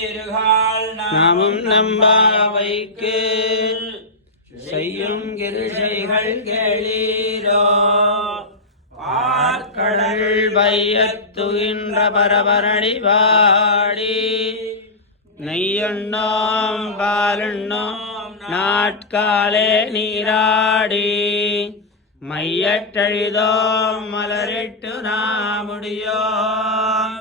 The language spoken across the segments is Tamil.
வாழ்வீர்கள் நாமும் நம்பாவைக்கு செய்யும் கிருஷைகள் கேளீரோ பார்க்கடல் வையத்துகின்ற பரபரணி பாடி நெய்யண்ணோம் பாலண்ணோம் நாட்காலே நீராடி மையட்டழிதோம் மலரிட்டு நாமுடியோம்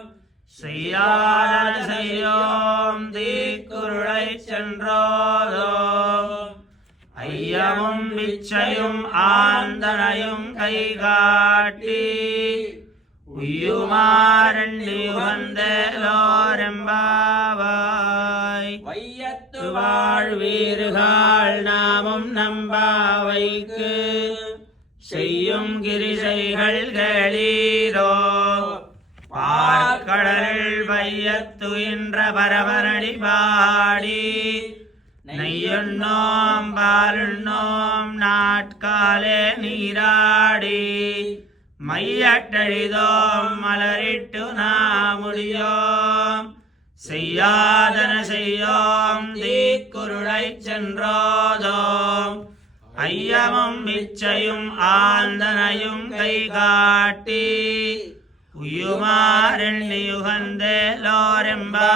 செய்யாத செய்யோம் தீக்குருளை சென்றோதோம் ஐயமும் விச்சையும் ஆந்தனையும் கைகாட்டி உய்யுமாரண்டி உகந்தேலோரெம்பாவாய் வையத்து வாழ்வீர்கள் நாமும் நம்பாவைக்கு செய்யும் கிரிசைகள் கேளீரோ பார்க்கடல் வையத்துகின்ற பரபரணி பாடி நெய்யுண்ணோம் பாலுண்ணோம் நாட்காலே நீராடி மையட்டழிதோம் மலரிட்டு நாமுடியோம் செய்யாதன செய்யோம் தீக்குருளை சென்றோதோம் ஐயமும் விச்சையும் ஆந்தனையும் கைகாட்டி உய்யுமாரெண்ணி யுகந்தேலோரெம்பா